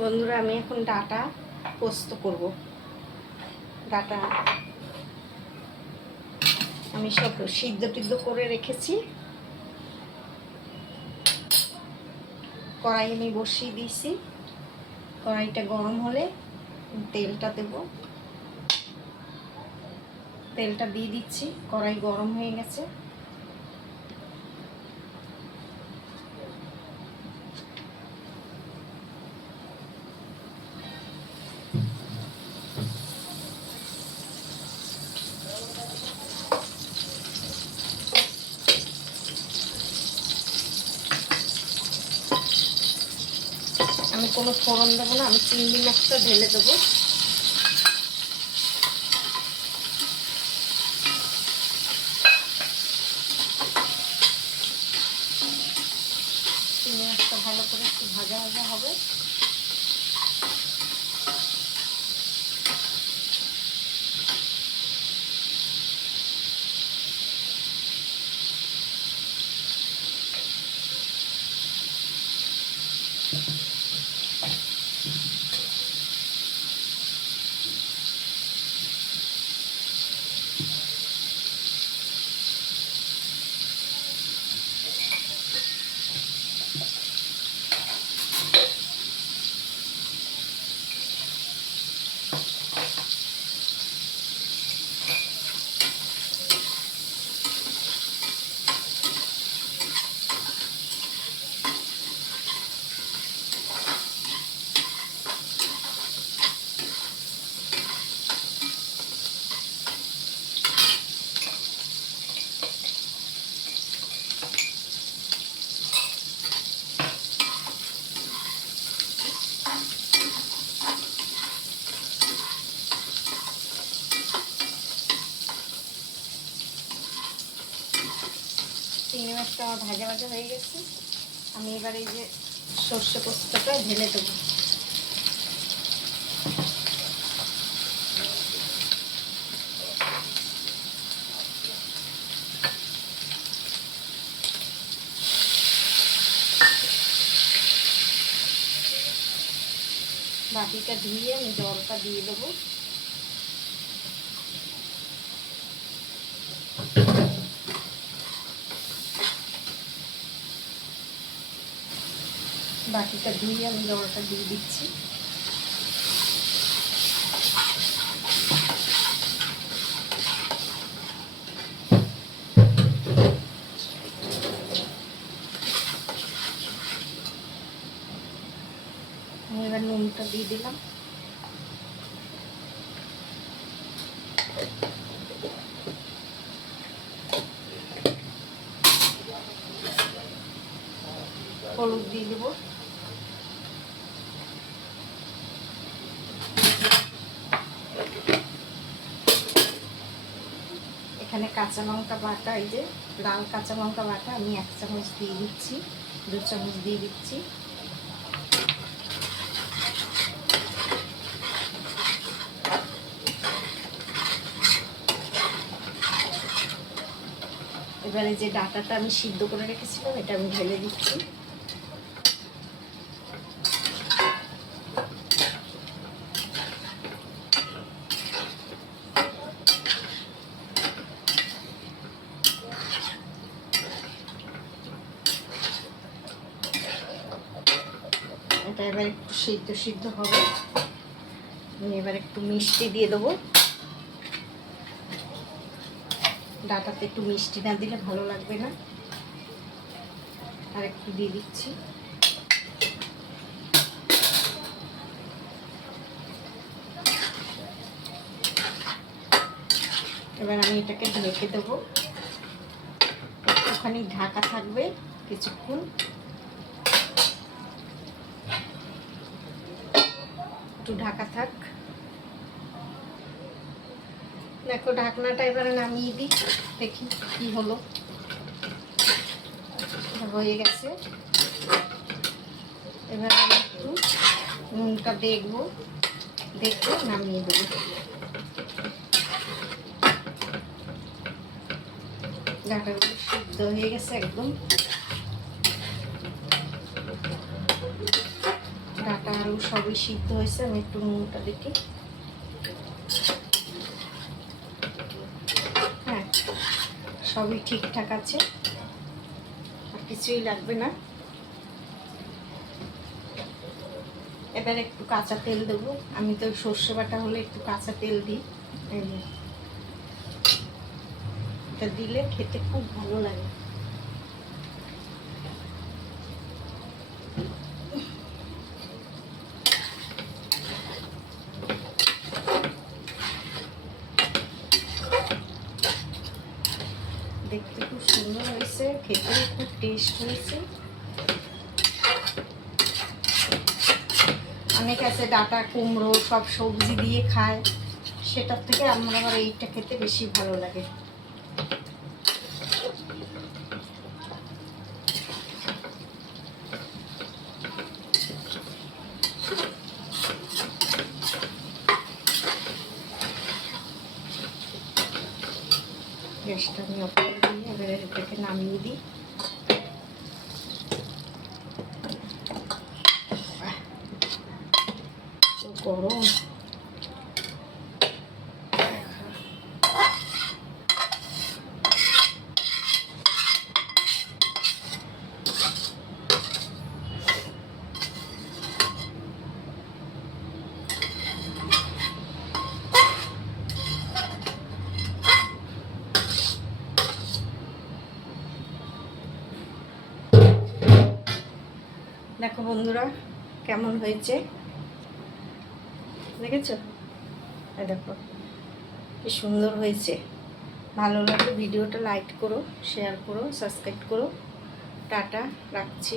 বন্ধুরা, আমি এখন ডাটা পোস্ত করব। ডাটা আমি সব সিদ্ধ করে রেখেছি। কড়াই আমি বসিয়ে দিয়েছি। কড়াইটা গরম হলে তেলটা দেব। তেলটা দিয়ে দিচ্ছি। কড়াই গরম হয়ে গেছে। আমি কোনো ফোড়ন দেবো না, আমি চিংড়ি মাছটা ঢেলে দেবো। চিংড়ি মাছটা ভালো করে একটু ভাজা ভাজা হবে। চিংড়ি মাছটা আমার ভাজা ভাজা হয়ে গেছে। আমি এবার এই যে সর্ষে পোস্তটা ঢেলে দেবো। বাটিটা ধুয়ে আমি জলটা দিয়ে দেবো। বাটিটা ধুয়ে আমি জলটা দিয়ে দিচ্ছি। আমি এবার নুনটা দিয়ে দিলাম। হলুদ দিয়ে দেবো। এখানে কাঁচা লঙ্কা বাটা, এই যে লাল কাঁচা লঙ্কা বাটা আমি 1 চামচ দিয়ে দিচ্ছি, 2 চামচ দিয়ে দিচ্ছি। এবারে যে ডাটাটা আমি সিদ্ধ করে রেখেছিলাম এটা আমি ঢেলে দিচ্ছি। এটা এবার একটু সিদ্ধ হবে। আমি এবার একটু মিষ্টি দিয়ে দেবো। ডাটাতে একটু মিষ্টি না দিলে ভালো লাগবে না। আর একটু দিয়ে দিচ্ছি। এবার আমি এটাকে ঢেকে দেবো। একটুখানি ঢাকা থাকবে কিছুক্ষণ। একটু ঢাকা থাক। দেখো ঢাকনাটা এবারে নামিয়ে দিই, দেখি কি হলো। হয়ে গেছে। এবার আমি একটু নুনটা দেখবো, দেখে নামিয়ে দেবো। ডাটাগুলো সিদ্ধ হয়ে গেছে একদম। ডাটা আলু সবই সিদ্ধ হয়েছে। আমি একটু নুনটা দেখি। হ্যাঁ, সবই ঠিকঠাক আছে, আর কিছুই লাগবে না। এবার একটু কাঁচা তেল দেবো। আমি তো সর্ষে বাটা হলে একটু কাঁচা তেল দিই। এটা দিলে খেতে খুব ভালো লাগে। দেখতে খুব সুন্দর হয়েছে, খেতে খুব টেস্ট হয়েছে। অনেক আছে ডাঁটা কুমড়ো সব সবজি দিয়ে খায়, সেটার থেকে আমার আবার এইটা খেতে বেশি ভালো লাগে। গ্যাসটা আমি অফ করে দিই, এবার এটাকে নামিয়ে দিই। গরম দেখো বন্ধুরা কেমন হয়েছে, দেখেছো? দেখো কি সুন্দর হয়েছে। ভালো লাগলে ভিডিওটা লাইক করো, শেয়ার করো, সাবস্ক্রাইব করো। টাটা, রাখছি।